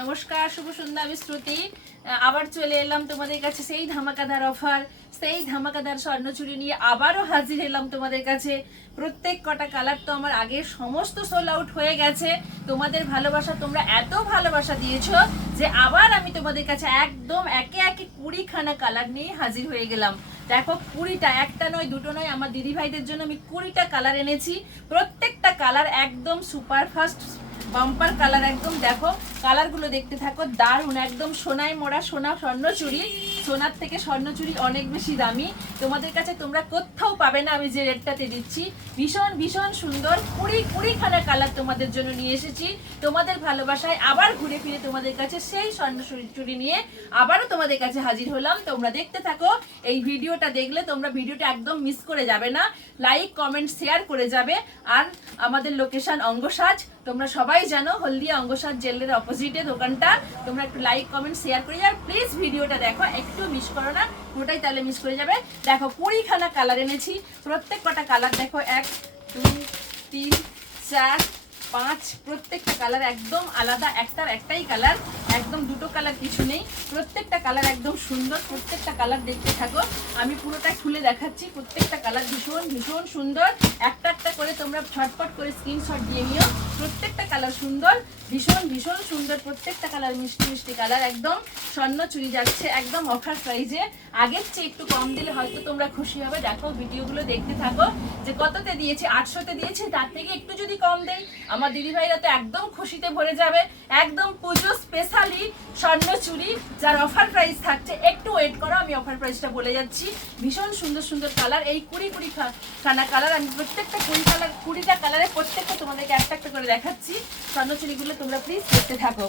নমস্কার, শুভ সন্ধ্যা। আমি শ্রুতি আবার চলে এলাম তোমাদের কাছে সেই ধামাকাদার অফার, সেই ধামাকাদার স্বর্ণচুরি নিয়ে আবারও হাজির হলাম তোমাদের কাছে। প্রত্যেক কটা কালার তো আমার আগে সমস্ত সোল আউট হয়ে গেছে। তোমাদের ভালোবাসা, তোমরা এত ভালোবাসা দিয়েছো যে আবার আমি তোমাদের কাছে একদম একে একে 20খানা কালার নিয়ে হাজির হয়ে গেলাম। দেখো 20টা, একটা নয় দুটো নয়, আমার দিদি ভাইদের জন্য আমি 20টা কালার এনেছি। প্রত্যেকটা কালার একদম সুপারফাস্ট বাম্পার কালার। একদম দেখো কালারগুলো দেখতে থাকো, দারুণ একদম সোনায় মোড়া সোনা স্বর্ণচুরি। সোনার থেকে স্বর্ণচুরি অনেক বেশি দামি, তোমাদের কাছে তোমরা কোথাও পাবে না আমি যে রেটটাতে দিচ্ছি। ভীষণ ভীষণ সুন্দর 20খানা কালার তোমাদের জন্য নিয়ে এসেছি। তোমাদের ভালোবাসায় আবার ঘুরে ফিরে তোমাদের কাছে সেই স্বর্ণচুরি নিয়ে আবারও তোমাদের কাছে হাজির হলাম। তোমরা দেখতে থাকো, এই ভিডিওটা দেখলে তোমরা ভিডিওটা একদম মিস করে যাবে না। লাইক কমেন্ট শেয়ার করে যাবে। আর আমাদের লোকেশন অঙ্গসাজ, তোমরা সবাই জানো, হলদিয়া অঙ্গসাজ জেলের অপোজিটে দোকানটা। তোমরা একটু লাইক কমেন্ট শেয়ার করে যাও, প্লিজ ভিডিওটা দেখো, একটু মিস করো না, পুরোটাই তাহলে মিস করে যাবে। দেখো 20খানা কালার এনেছি। প্রত্যেক কটা কালার দেখো, 1 2 3 4 5, প্রত্যেকটা কালার একদম আলাদা, একটাই কালার, একদম দুটো কালার কিছু নেই। প্রত্যেকটা কালার একদম সুন্দর। প্রত্যেকটা কালার দেখতে থাকো, আমি পুরোটা খুলে দেখাচ্ছি। প্রত্যেকটা কালার ভীষণ ভীষণ সুন্দর। একটা একটা করে তোমরা ঝটপট করে স্ক্রিনশট দিয়ে নিও। প্রত্যেকটা কালার সুন্দর, ভীষণ ভীষণ সুন্দর। প্রত্যেকটা কালার মিষ্টি মিষ্টি কালার, একদম স্বর্ণচুরি যাচ্ছে একদম অফার প্রাইজে। আগের চেয়ে একটু কম দিলে হয়তো তোমরা খুশি হবে। দেখো ভিডিওগুলো দেখতে থাকো যে কততে দিয়েছি, 800তে দিয়েছি, তার থেকে একটু যদি কম দেই আমার দিদিভাইরা তো একদম খুশিতে ভরে যাবে। একদম পুজো স্পেশালি স্বর্ণচুরি যার অফার প্রাইস থাকছে। একটু ওয়েট করো, আমি অফার প্রাইসটা বলে যাচ্ছি। ভীষণ সুন্দর সুন্দর কালার, এই 20খানা কালার আমি প্রত্যেকটা 20টা কালারে প্রত্যেকটা তোমাদেরকে একটা একটা করে দেখাচ্ছি। স্বর্ণচুরিগুলো তোমরা প্লিজ দেখতে থাকো।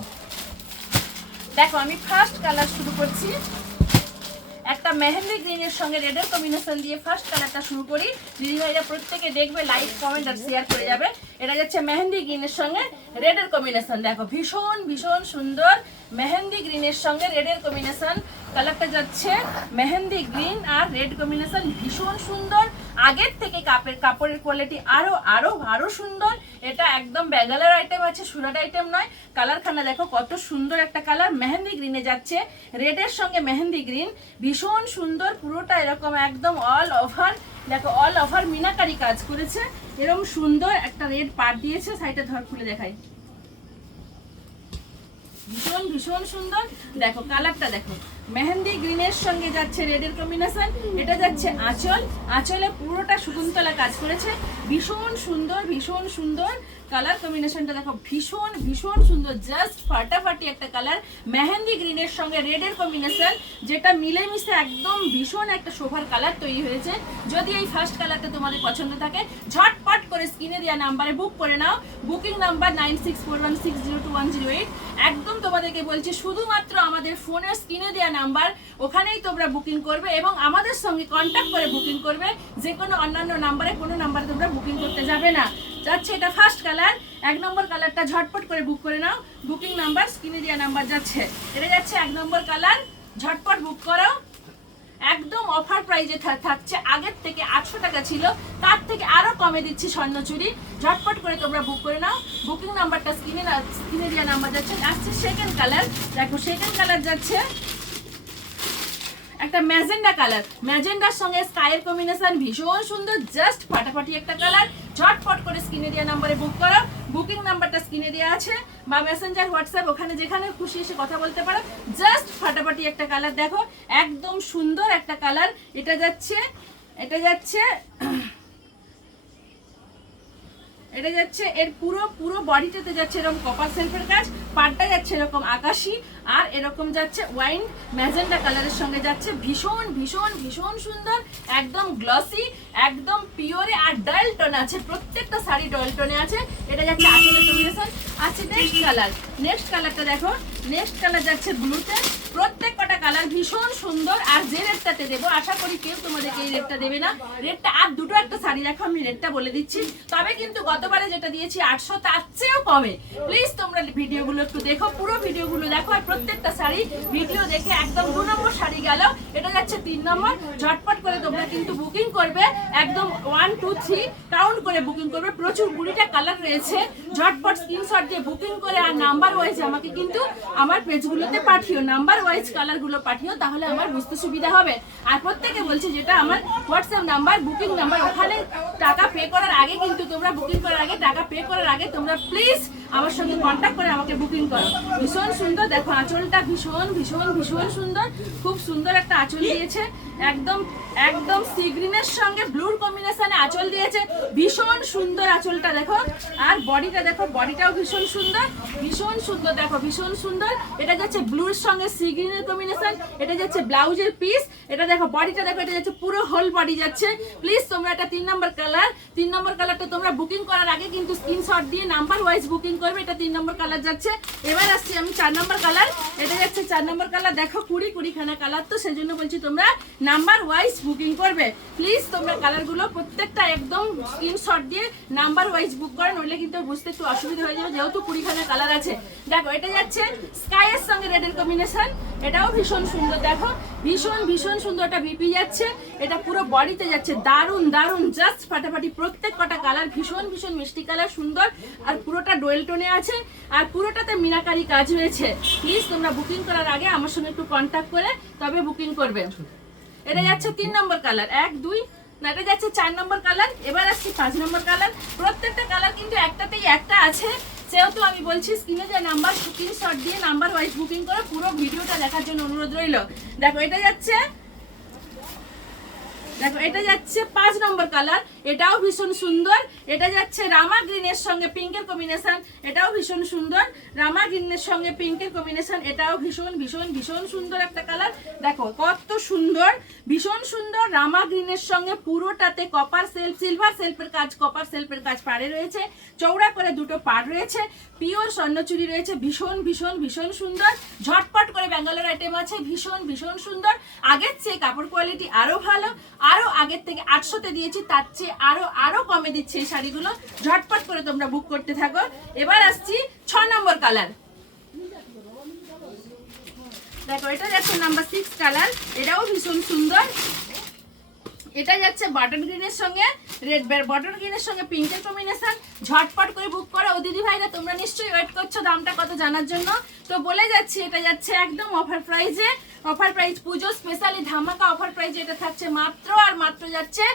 দেখো আমি ফার্স্ট কালার শুরু করছি। একটা মেহেন্দি গ্রিনের সঙ্গে রেডের কম্বিনেশন দিয়ে ফার্স্ট কালারটা শুরু করি। দিদিভাইরা প্রত্যেকে দেখবে, লাইক কমেন্ট আর শেয়ার করে যাবে। এটা যাচ্ছে মেহেন্দি গ্রিনের সঙ্গে রেডের কম্বিনেশন। দেখো ভীষণ ভীষণ সুন্দর মেহেন্দি গ্রিনের সঙ্গে রেডের কম্বিনেশন। কালারটা যাচ্ছে মেহেন্দি গ্রিন আর রেড কম্বিনেশন, ভীষণ সুন্দর। আগের থেকে কাপড়ের কোয়ালিটি আরো সুন্দর। এটা একদম ব্যাগালার আইটেম আছে, সুরাট আইটেম নয়। কালারখানা দেখো কত সুন্দর একটা কালার, মেহেন্দি গ্রিনে যাচ্ছে রেডের সঙ্গে মেহেন্দি গ্রিন, ভীষণ সুন্দর। পুরোটা এরকম একদম অল ওভার, দেখো অল ওভার মিনাকারি কাজ করেছে। এরকম সুন্দর একটা রেড পাট দিয়েছে, সাইডে ধর খুলে দেখাই, ভীষণ ভীষণ সুন্দর। দেখো কালারটা দেখো, মেহেন্দি গ্রিনের সঙ্গে যাচ্ছে রেডের কম্বিনেশন। এটা যাচ্ছে আঁচল, আঁচলে পুরোটা শকুন্তলা কাজ করেছে, ভীষণ সুন্দর ভীষণ সুন্দর। কালার কম্বিনেশনটা দেখো ভীষণ ভীষণ সুন্দর, জাস্ট ফাটাফাটি একটা কালার। মেহেন্দি গ্রিনের সঙ্গে রেডের কম্বিনেশন, যেটা মিলেমিশে একদম ভীষণ একটা শোভার কালার তৈরি হয়েছে। যদি এই ফার্স্ট কালারটা তোমাদের পছন্দ থাকে, ঝটপট করে স্ক্রিনে দেওয়া নাম্বারে বুক করে নাও। Booking number 9641602108। একদম তোমাদেরকে বলছি, শুধুমাত্র আমাদের ফোনের স্ক্রিনে দেওয়া নাম্বার, ওখানেই তোমরা বুকিং করবে এবং আমাদের সঙ্গে কন্ট্যাক্ট করে বুকিং করবে। যে কোনো অন্যান্য নাম্বারে, কোনো নাম্বারে তোমরা বুকিং করতে যাবে না। যাচ্ছে এটা ফার্স্ট কালার, 1 নম্বর কালারটা ঝটপট করে বুক করে নাও। বুকিং নাম্বার স্ক্রিনে দেওয়া নাম্বার যাচ্ছে, এটা যাচ্ছে 1 নম্বর কালার, ঝটপট বুক করো। একদম অফার প্রাইজে থাকছে, আগের থেকে 800 টাকা ছিল, তার থেকে আরো কমে দিচ্ছি স্বর্ণচুরি। ঝটপট করে তোমরা বুক করে নাও। বুকিং নাম্বারটা স্ক্রিনে দেওয়া নাম্বার যাচ্ছে। আসছে সেকেন্ড কালার, দেখো সেকেন্ড কালার যাচ্ছে একটা ম্যাজেন্ডা কালার, ম্যাজেন্ডার সঙ্গে স্কাইয়ের কম্বিনেশন, ভীষণ সুন্দর, জাস্ট ফাটাফাটি একটা কালার। ঝটপট করে স্ক্রিনে দেওয়া নাম্বারে বুক করো। বুকিং নাম্বারটা স্ক্রিনে দেওয়া আছে, বা মেসেঞ্জার হোয়াটসঅ্যাপ, ওখানে যেখানে খুশি এসে কথা বলতে পারো। জাস্ট ফাটাফাটি একটা কালার, দেখো একদম সুন্দর একটা কালার। এটা যাচ্ছে এর পুরো বডিটাতে যাচ্ছে এরকম কপার সেলফের কাজ, পাটটা যাচ্ছে এরকম আকাশি, আর এরকম যাচ্ছে ওয়াইন ম্যাজেন্ডা কালারের সঙ্গে যাচ্ছে, ভীষণ ভীষণ ভীষণ সুন্দর, একদম গ্লসি, একদম পিওরে। আর ডাল টোন আছে, প্রত্যেকটা শাড়ি ডাল টোনে আছে। এটা যাচ্ছে আঁচলের কম্বিনেশন। আছে নেক্সট কালারটা দেখো, নেক্সট কালার যাচ্ছে ব্লুতে। প্রত্যেক কটা কালার ভীষণ সুন্দর। আর যে রেটটাতে দেবো, আশা করি কেউ তোমাদেরকে এই রেটটা দেবে না। রেটটা আর দুটো একটা শাড়ি দেখো, আমি রেটটা বলে দিচ্ছি। তবে কিন্তু গতবারে যেটা দিয়েছি 800, তার চেয়েও কমে। প্লিজ তোমরা ভিডিওগুলো একটু দেখো, পুরো ভিডিওগুলো দেখো। আর প্রত্যেকটা শাড়ি ভিডিও দেখে একদম 2 নম্বর শাড়ি গেল, এটা যাচ্ছে 3 নম্বর। ঝটপট করে তোমরা কিন্তু বুকিং করবে, একদম 1 2 3 কাউন্ট করে বুকিং করবে। প্রচুর 20টা কালার রয়েছে, ঝটপট স্ক্রিনশট দিয়ে বুকিং করে আর নাম্বার নাম্বার ওয়াইজ আমাকে কিন্তু আমার পেজগুলোতে পাঠিও, নাম্বার ওয়াইজ কালারগুলো পাঠিও, তাহলে আমার বুঝতে সুবিধা হবে। আর প্রত্যেকে বলছে যেটা আমার হোয়াটসঅ্যাপ নাম্বার, বুকিং নাম্বার, ওখানে টাকা পে করার আগে কিন্তু তোমরা বুকিং করার আগে, টাকা পে করার আগে তোমরা প্লিজ আমার সঙ্গে কন্ট্যাক্ট করে আমাকে বুকিং করো। ভীষণ সুন্দর, দেখো আঁচলটা ভীষণ ভীষণ ভীষণ সুন্দর, খুব সুন্দর একটা আঁচল দিয়েছে, একদম একদম সি গ্রিনের সঙ্গে ব্লুর কম্বিনেশনে আঁচল দিয়েছে, ভীষণ সুন্দর আঁচলটা দেখো। আর বডিটা দেখো, বডিটাও ভীষণ সুন্দর, ভীষণ সুন্দর, দেখো ভীষণ সুন্দর। এটা যাচ্ছে ব্লুর সঙ্গে সি গ্রিনের কম্বিনেশন, এটা যাচ্ছে ব্লাউজের পিস, এটা দেখো বডিটা দেখো, এটা যাচ্ছে পুরো হোল বডি যাচ্ছে। প্লিজ তোমরা এটা 3 নম্বর কালার, 3 নম্বর কালারটা তোমরা বুকিং করার আগে কিন্তু স্ক্রিনশট দিয়ে নাম্বার ওয়াইজ বুকিং করবে। এটা 3 নম্বর কালার যাচ্ছে। এবার আসছি আমি 4 নম্বর কালার, এটা যাচ্ছে 4 নম্বর কালার, দেখো 20 খানা কালার, তো সেজন্য বলছি তোমরা নাম্বার ওয়াইজ বুকিং করবে। প্লিজ তোমরা কালারগুলো প্রত্যেকটা একদম স্ক্রিনশট দিয়ে নাম্বার ওয়াইজ বুক করো, নইলে কিন্তু বুঝতে একটু অসুবিধা হয়ে যাবে, যেহেতু 20 খানা কালার আছে। দেখো এটা যাচ্ছে স্কাইয়ের সঙ্গে রেডের কম্বিনেশন, এটাও ভীষণ সুন্দর, দেখো ভীষণ ভীষণ সুন্দর, এটা বিপি যাচ্ছে, এটা পুরো বডিতে যাচ্ছে, দারুন দারুন, জাস্ট ফাটাফাটি, প্রত্যেক কটা কালার ভীষণ ভীষণ মিষ্টি কালার, সুন্দর, আর পুরোটা ডোয়েল টোনে আছে, আর পুরোটাতে মিনাকারি কাজ রয়েছে। প্লিজ তোমরা বুকিং করার আগে আমার সঙ্গে একটু কন্ট্যাক্ট করে তবে বুকিং করবে। এটা যাচ্ছে 3 নম্বর কালার, 1 2 না, এটা যাচ্ছে 4 নম্বর কালার। এবার আসছি 5 নম্বর কালার। প্রত্যেকটা কালার কিন্তু একটাতেই একটা আছে, সেহেতু আমি বলছি স্ক্রিনে যে নাম্বার স্ক্রিনশট দিয়ে নাম্বার ওয়াইজ বুকিং করে পুরো ভিডিওটা দেখার জন্য অনুরোধ রইল। দেখো এটা যাচ্ছে, দেখো এটা যাচ্ছে 5 নম্বর কালার, এটাও ভীষণ সুন্দর, এটা যাচ্ছে রামা গ্রিনের সঙ্গে পিঙ্কের কম্বিনেশন, এটাও ভীষণ সুন্দর, রামা গ্রিনের সঙ্গে পিঙ্কের কম্বিনেশন, এটাও ভীষণ ভীষণ ভীষণ সুন্দর একটা কালার। দেখো কত সুন্দর, ভীষণ সুন্দর, রামা গ্রিনের সঙ্গে পুরোটাতে কপার সেলফ, সিলভার সেলফের কাজ, কপার সেলফের কাজ পাড়ে রয়েছে, চৌড়া করে দুটো পাড় রয়েছে, পিওর স্বর্ণচুরি রয়েছে, ভীষণ ভীষণ ভীষণ সুন্দর, ঝটপট করে ব্যাঙ্গালোর আইটেম আছে, ভীষণ ভীষণ সুন্দর। আগের চেয়ে কাপড় কোয়ালিটি আরো ভালো, আরো আগের থেকে 800-তে দিয়েছি, তার চেয়ে আরো আরো কমে দিচ্ছে এই শাড়িগুলো, ঝটপট করে তোমরা বুক করতে থাকো। এবার আসছি 6 নম্বর কালার। দেখো এটা যাচ্ছে নাম্বার 6 কালার, এটাও ভীষণ সুন্দর, এটা যাচ্ছে বাটন গ্রিনের সঙ্গে রেড, বাটন গ্রিনের সঙ্গে পিঙ্কের কম্বিনেশন, ঝটপট করে বুক করো। ও দিদি ভাইরা তোমরা নিশ্চয়ই ওয়েট করছো দামটা কত জানার জন্য, তো বলে যাচ্ছি এটা যাচ্ছে একদম অফার প্রাইসে, অফার প্রাইস পুজো স্পেশালি ধামাকা অফার প্রাইসে, এটা থাকছে মাত্র আর মাত্র যাচ্ছে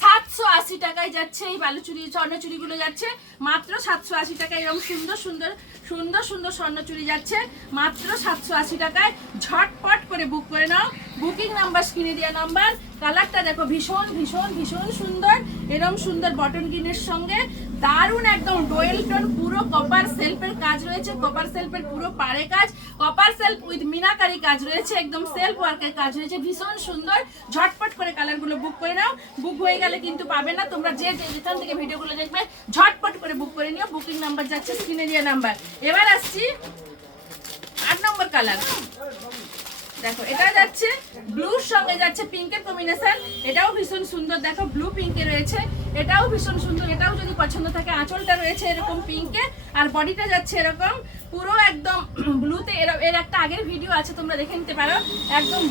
780 টাকায় যাচ্ছে। এই বালুচুরি স্বর্ণচুরিগুলো যাচ্ছে মাত্র 780 টাকায়, এরকম সুন্দর সুন্দর সুন্দর সুন্দর স্বর্ণচুরি যাচ্ছে মাত্র 780 টাকায়। ঝটপট করে বুক করে নাও, বুকিং নাম্বার স্ক্রিনে দেওয়া নাম্বার। কালারটা দেখো ভীষণ ভীষণ ভীষণ সুন্দর, এরকম সুন্দর বটন গ্রিনের সঙ্গে দারুণ একদম ডোয়েল টোন, পুরো কপার সেলফের কাজ রয়েছে, কপার সেলফের পুরো পাড়ে কাজ, কপার সেলফ উইথ মিনাকারি কাজ রয়েছে, একদম সেলফ ওয়ার্কের কাজ রয়েছে, ভীষণ সুন্দর। ঝটপট করে কালারগুলো বুক করে নাও, বুক হয়ে গেলে কিন্তু পাবে না, তোমরা যে যেখান থেকে ভিডিওগুলো দেখবে ঝটপট করে বুক করে নিও, বুকিং নাম্বার যাচ্ছে স্ক্রিনে দেওয়া নাম্বার। এবার আসছি 8 নম্বর কালার। দেখো এটা যাচ্ছে ব্লুর সঙ্গে যাচ্ছে পিঙ্কের কম্বিনেশন, এটাও ভীষণ সুন্দর, দেখো ব্লু পিঙ্কে রয়েছে, এটাও ভীষণ সুন্দর, এটাও যদি পছন্দ থাকে। আঁচলটা রয়েছে এরকম পিঙ্কে, আর বডিটা যাচ্ছে এরকম পুরো একদম ব্লুতে, এর একটা আগের ভিডিও আছে তোমরা দেখে নিতে পারো, একদম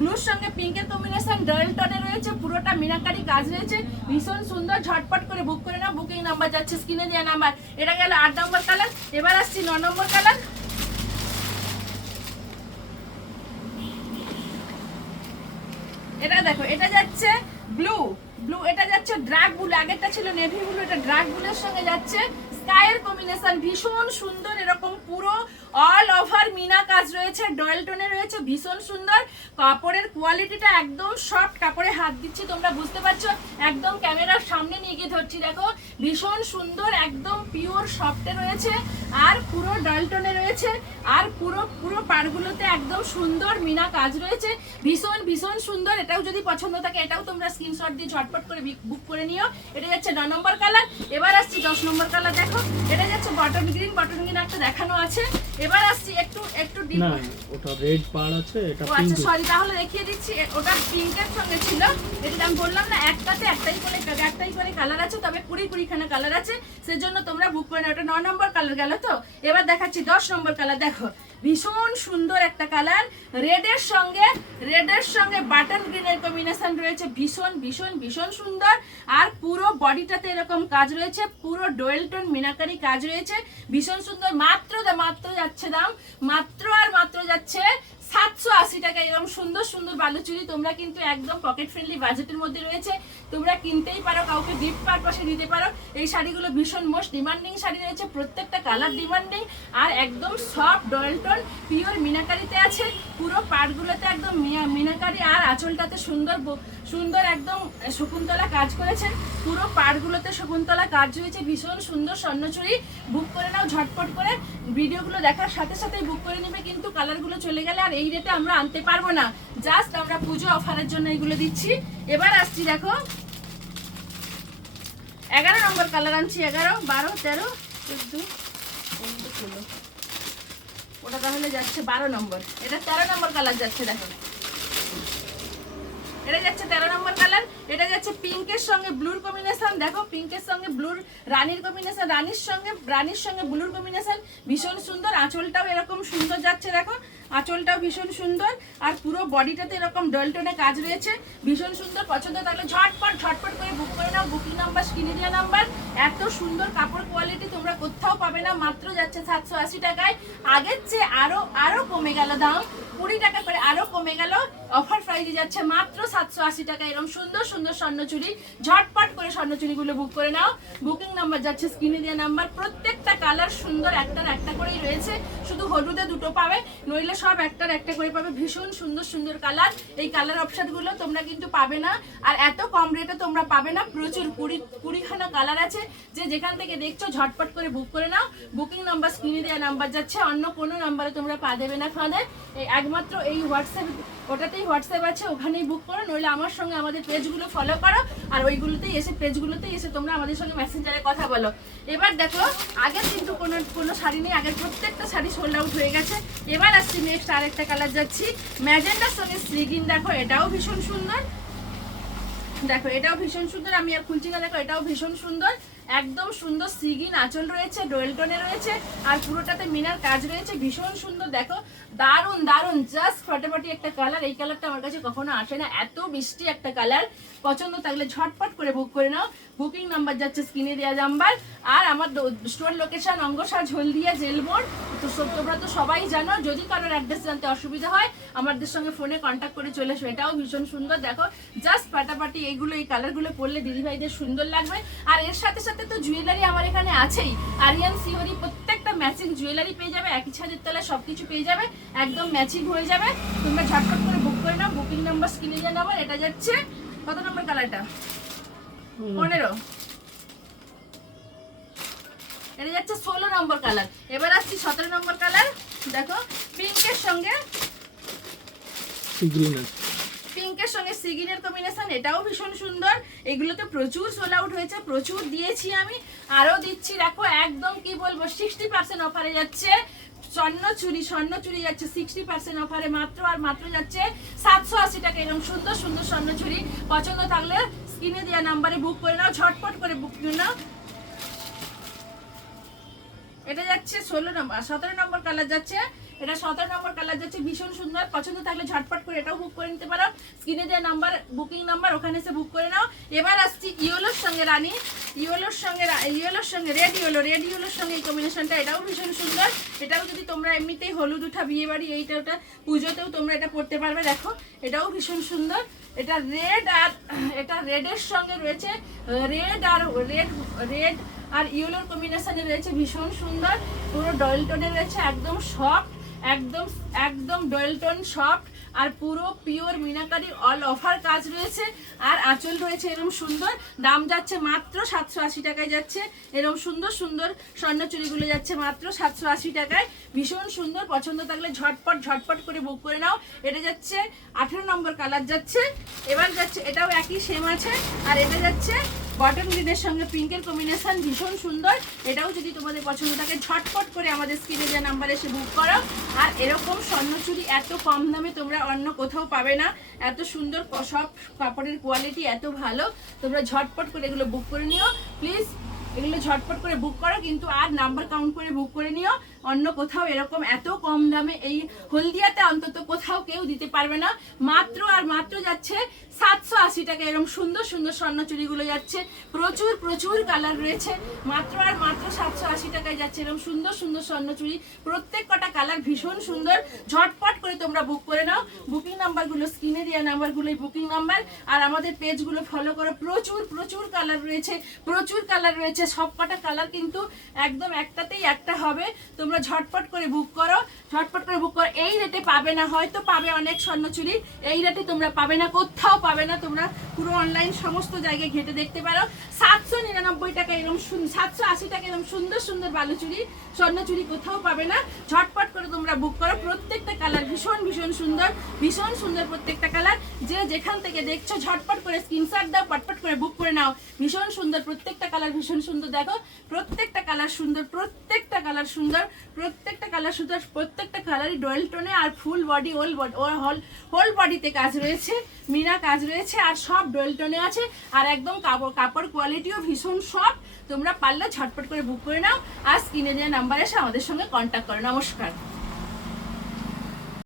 ব্লুর সঙ্গে পিঙ্কের কম্বিনেশন, ডয়েল টনে রয়েছে, পুরোটা মিনাকারি কাজ রয়েছে, ভীষণ সুন্দর। ঝটপট করে বুক করে নাও, বুকিং নাম্বার যাচ্ছে স্ক্রিনে দেওয়া নাম্বার। এটা গেল 8 নম্বর কালার। এবার আসছি 9 নম্বর কালার। এটা দেখো এটা যাচ্ছে ব্লু, এটা যাচ্ছে ড্রাগ ব্লু, আগেরটা ছিল নেভি ব্লু, এটা ড্রাগ ব্লুর সঙ্গে যাচ্ছে স্কাইয়ের কম্বিনেশন, ভীষণ সুন্দর, এরকম পুরো অল ওভার মিনা কাজ রয়েছে, ডয়েল টোনে রয়েছে, ভীষণ সুন্দর। কাপড়ের কোয়ালিটিটা একদম সফট, কাপড়ে হাত দিচ্ছি তোমরা বুঝতে পারছো, একদম ক্যামেরার সামনে নিয়ে গিয়ে ধরছি, দেখো ভীষণ সুন্দর, একদম পিওর সফটে রয়েছে, আর পুরো ডয়েল টোনে রয়েছে, আর পুরো পাড়গুলোতে একদম সুন্দর মিনা কাজ রয়েছে, ভীষণ ভীষণ সুন্দর। এটাও যদি পছন্দ থাকে এটাও তোমরা স্ক্রিনশট দিয়ে ঝটপট করে বুক করে নিও। এটা যাচ্ছে 9 নম্বর কালার। এবার আসছি 10 নম্বর কালার। দেখো এটা যাচ্ছে বটন গ্রিন একটা দেখানো আছে। এবার আসছি একটু ডিপ, না ওটা রেড পাড় আছে, এটা পিঙ্ক। আচ্ছা সরি, তাহলে দেখিয়ে দিচ্ছি, ওটা পিঙ্কের সঙ্গে ছিল, এটা আমি বললাম না একটাতে একটাই করে কালার আছে, তবে 20 খানা কালার আছে, সেজন্য তোমরা বুক করে নাও। এটা 9 নম্বর কালার গেল। তো এবার দেখাচ্ছি 10 নম্বর কালার। দেখো ভীষণ সুন্দর একটা কালার, রেডের সঙ্গে বাটন গ্রিনের কম্বিনেশন রয়েছে, ভীষণ ভীষণ ভীষণ সুন্দর। আর পুরো বডিটাতে এরকম কাজ রয়েছে, পুরো ডোয়েল টোন মিনাকারি কাজ রয়েছে, ভীষণ সুন্দর। মাত্র যাচ্ছে দাম মাত্র যাচ্ছে 780 টাকা। এরকম সুন্দর সুন্দর বালুচুরি তোমরা কিন্তু একদম পকেট ফ্রেন্ডলি বাজেটের মধ্যে রয়েছে, তোমরা কিনতেই পারো, কাউকে গিফট পারপাসে দিতে পারো। এই শাড়িগুলো ভীষণ মোস্ট ডিমান্ডিং শাড়ি রয়েছে, প্রত্যেকটা কালার ডিমান্ডিং, আর একদম সফট ডয়েল টোন পিওর মিনাকারিতে আছে। পুরো পাটগুলোতে একদম মিনাকারি, আর আঁচলটাতে সুন্দর একদম শকুন্তলা কাজ করেছে, পুরো পাড়গুলোতে শকুন্তলা কাজ রয়েছে, ভীষণ সুন্দর স্বর্ণচুরি। বুক করে নাও ঝটপট করে, ভিডিওগুলো দেখার সাথে সাথেই বুক করে নেবে, কিন্তু কালারগুলো চলে গেলে আর এই রেটে আমরা আনতে পারবো না, জাস্ট আমরা পুজো অফারের জন্য এগুলো দিচ্ছি। এবার আসছি দেখো 11 নম্বর কালার আনছি, 11, 12, 13, 14, 15, 16, ওটা তাহলে যাচ্ছে 12 নম্বর, এটা 13 নম্বর কালার যাচ্ছে। দেখো এটা যাচ্ছে 13 নম্বর কালার, এটা যাচ্ছে পিঙ্কের সঙ্গে ব্লুর কম্বিনেশন। দেখো পিঙ্কের সঙ্গে ব্লুর রানীর কম্বিনেশন, রানীর সঙ্গে ব্লুর কম্বিনেশন, ভীষণ সুন্দর। আঁচলটাও এরকম সুন্দর যাচ্ছে, দেখো আঁচলটাও ভীষণ সুন্দর, আর পুরো বডিটাতে এরকম ডলটনে কাজ রয়েছে, ভীষণ সুন্দর। পছন্দ থাকলে ঝটপট করে বুক করে নাও, বুকিং নাম্বার স্ক্রিনে দেওয়া নাম্বার। এত সুন্দর কাপড় কোয়ালিটি তোমরা কোথাও পাবে না, মাত্র যাচ্ছে 780 টাকায়। আগের চেয়ে আরো কমে গেল দাম, 20 টাকা করে আরো কমে গেল, অফার প্রাইসে যাচ্ছে মাত্র 780 টাকা। এরকম সুন্দর সুন্দর স্বর্ণচুরি, ঝটপট করে স্বর্ণচুরিগুলো বুক করে নাও, বুকিং নাম্বার যাচ্ছে স্ক্রিনে দেওয়া নাম্বার। প্রত্যেকটা কালার সুন্দর, একটার একটা করেই রয়েছে, শুধু হলুদে দুটো পাবে, নইলে সব একটার একটা করে পাবে। ভীষণ সুন্দর সুন্দর কালার, এই কালার অপশনগুলো তোমরা কিন্তু পাবে না, আর এত কম রেটে তোমরা পাবে না। প্রচুর 20খানা কালার আছে, যে যেখান থেকে দেখছো ঝটপট করে বুক করে নাও, বুকিং নাম্বার স্ক্রিনে দেওয়া নাম্বার যাচ্ছে, অন্য কোনো নাম্বারে তোমরা পা দেবে না ফাঁদে। একমাত্র এই হোয়াটসঅ্যাপ, ওটাতেই হোয়াটসঅ্যাপ আছে, ওখানেই বুক করো, নইলে আমার সঙ্গে আমাদের পেজগুলো ফলো করো, আর ওইগুলোতেই এসে পেজগুলোতেই এসে তোমরা আমাদের সঙ্গে মেসেঞ্জারে কথা বলো। এবার দেখো আগের কিন্তু কোনো শাড়ি নেই, আগের প্রত্যেকটা শাড়ি সোল্ড আউট হয়ে গেছে। এবার আসছি নেক্সট আরেকটা কালার যাচ্ছি ম্যাজেন্ডার সঙ্গে স্লিগিন। দেখো এটাও ভীষণ সুন্দর, দেখো এটাও ভীষণ সুন্দর, আমি আর খুলছি না, দেখো এটাও ভীষণ সুন্দর, একদম সুন্দর সিগিন আঁচল রয়েছে, ডোয়েল টোনে রয়েছে, আর পুরোটাতে মিনার কাজ রয়েছে, ভীষণ সুন্দর। দেখো দারুন দারুন, জাস্ট ফাটাফাটি একটা কালার। এই কালারটা আমার কাছে কখনো আসে না, এত মিষ্টি একটা কালার। পছন্দ থাকলে ঝটপট করে বুক করে নাও, বুকিং নাম্বার যাচ্ছে স্ক্রিনে দেওয়া নাম্বার। আর আমার স্টোর লোকেশন অঙ্গসাজ হলদিয়া জেলবোর্ড, তো তোমরা তো সবাই জানো। যদি কারোর অ্যাড্রেস জানতে অসুবিধা হয় আমাদের সঙ্গে ফোনে কন্ট্যাক্ট করে চলে এসো। এটাও ভীষণ সুন্দর, দেখো জাস্ট ফাটাফাটি। এইগুলো এই কালারগুলো পরলে দিদিভাইদের সুন্দর লাগবে। আর এর সাথে সাথে তো জুয়েলারি আমার এখানে আছেই, আরিয়ান সিওরি, প্রত্যেকটা ম্যাচিং জুয়েলারি পেয়ে যাবে, একই ছাদের তলায় সবকিছু পেয়ে যাবে, একদম ম্যাচিং হয়ে যাবে। তোমরা ঝটপট করে বুক করে নাও, বুকিং নাম্বার স্ক্রিনে দেওয়া নাম্বার। এটা যাচ্ছে কত নম্বর কালারটা? 15। এটা যাচ্ছে 16 নম্বর কালার। এবার আসছি 17 নম্বর কালার। দেখো পিঙ্কের সঙ্গে সিগিনের কম্বিনেশন, এটাও ভীষণ সুন্দর। এগুলোতে প্রচুর সোল আউট হয়েছে, প্রচুর দিয়েছি আমি, আরো দিচ্ছি। দেখো একদম কি বলবো, 60% অফারে যাচ্ছে স্বর্ণচুরি যাচ্ছে 60% অফারে, মাত্র যাচ্ছে 780 টাকা। এরকম সুন্দর সুন্দর স্বর্ণচুরি পছন্দ থাকলে স্ক্রিনে দেওয়া নাম্বারে বুক করে নাও, ঝটপট করে বুক করে নাও। এটা যাচ্ছে 17 নম্বর কালার যাচ্ছে, এটা 17 নম্বর কালার যাচ্ছে, ভীষণ সুন্দর। পছন্দ থাকলে ঝটপট করে এটাও বুক করে নিতে পারো, স্ক্রিনে দেওয়া নাম্বার বুকিং নাম্বার, ওখানে এসে বুক করে নাও। এবার আসছি ইয়েলোর সঙ্গে রানী, ইয়েলোর সঙ্গে রেড ইয়েলোর সঙ্গে এই কম্বিনেশনটা, এটাও ভীষণ সুন্দর। এটাও যদি তোমরা এমনিতেই হলুদ উঠা বিয়ে বাড়ি এইটা ওটা পুজোতেও তোমরা এটা পড়তে পারবে। দেখো এটাও ভীষণ সুন্দর। এটা রেড, আর এটা রেডের সঙ্গে রয়েছে রেড আর ইয়েলোর কম্বিনেশনে রয়েছে, ভীষণ সুন্দর। পুরো ডয়েল টোনে রয়েছে, একদম সফট, একদম ডয়েল টোন সফট, আর পুরো পিওর মিনাকারি অল ওভার কাজ রয়েছে, আর আঁচল রয়েছে এরকম সুন্দর। দাম যাচ্ছে মাত্র 780 টাকায় যাচ্ছে। এরকম সুন্দর সুন্দর স্বর্ণচুরিগুলো যাচ্ছে মাত্র 780 টাকায়, ভীষণ সুন্দর। পছন্দ থাকলে ঝটপট করে বুক করে নাও। এটা যাচ্ছে 18 নম্বর কালার যাচ্ছে। এবার যাচ্ছে এটাও একই সেম আছে, আর এটা যাচ্ছে বটন গ্রিনের সঙ্গে পিঙ্কের কম্বিনেশন, ভীষণ সুন্দর। এটাও যদি তোমাদের পছন্দ থাকে ঝটপট করে আমাদের স্ক্রিনে যে নাম্বারে এসে বুক করো। আর এরকম স্বর্ণচুরি এত কম দামে তোমরা অন্য কোথাও পাবে না, এত সুন্দর সব কাপড়ের কোয়ালিটি এত ভালো। তোমরা ঝটপট করে এগুলো বুক করে নিও প্লিজ, এগুলো ঝটপট করে বুক করো, কিন্তু আর নাম্বার কাউন্ট করে বুক করে নিও। অন্য কোথাও এরকম এত কম দামে এই হলদিয়াতে অন্তত কোথাও কেউ দিতে পারবে না। মাত্র আর মাত্র যাচ্ছে 780 টাকা। এরকম সুন্দর সুন্দর স্বর্ণচুড়িগুলো যাচ্ছে, প্রচুর প্রচুর কালার রয়েছে, মাত্র আর মাত্র 780 টাকায় যাচ্ছে এরকম সুন্দর সুন্দর স্বর্ণচুড়ি। প্রত্যেক কটা কালার ভীষণ সুন্দর, ঝটপট করে তোমরা বুক করে নাও। বুকিং নাম্বারগুলো স্ক্রিনে দেওয়া নাম্বারগুলোই বুকিং নাম্বার, আর আমাদের পেজগুলো ফলো করো। প্রচুর প্রচুর কালার রয়েছে, প্রচুর কালার রয়েছে, সব কটা কালার কিন্তু একদম একটাতেই একটা হবে। তোমরা ঝটপট করে বুক করো, ঝটপট করে বুক করো। এই রেটে পাবে না, হয়তো পাবে অনেক স্বর্ণচুড়ি, এই রেটে তোমরা পাবে না, কোথাও পাবে না। তোমরা পুরো অনলাইন সমস্ত জায়গায় ঘেটে দেখতে পারো। 799 টাকা এরকম 780 টাকা এরকম সুন্দর সুন্দর বালুচুড়ি স্বর্ণচুড়ি কোথাও পাবে না। ঝটপট করে তোমরা বুক করো। প্রত্যেকটা কালার ভীষণ ভীষণ সুন্দর, ভীষণ সুন্দর প্রত্যেকটা কালার। যে যেখান থেকে দেখছো ঝটপট করে স্ক্রিনশট দাও, পটপট করে বুক করে নাও। ভীষণ সুন্দর প্রত্যেকটা কালার, ভীষণ সুন্দর। দেখো প্রত্যেকটা কালার সুন্দর, প্রত্যেকটা কালার সুন্দর, প্রত্যেকটা কালার সুন্দর, প্রত্যেকটা কালারই ডোয়েল টোনে আর ফুল বডি হোল বডিতে কাজ রয়েছে, মিনা কাজ রয়েছে, আর সব ডোয়েল টোনে আছে। আর একদম কাপড় কোয়ালিটিও ভীষণ সফট। তোমরা পারলে ঝটপট করে বুক করে নাও আর স্ক্রিনে দেওয়া নাম্বার এসে আমাদের সঙ্গে কন্ট্যাক্ট করো। নমস্কার।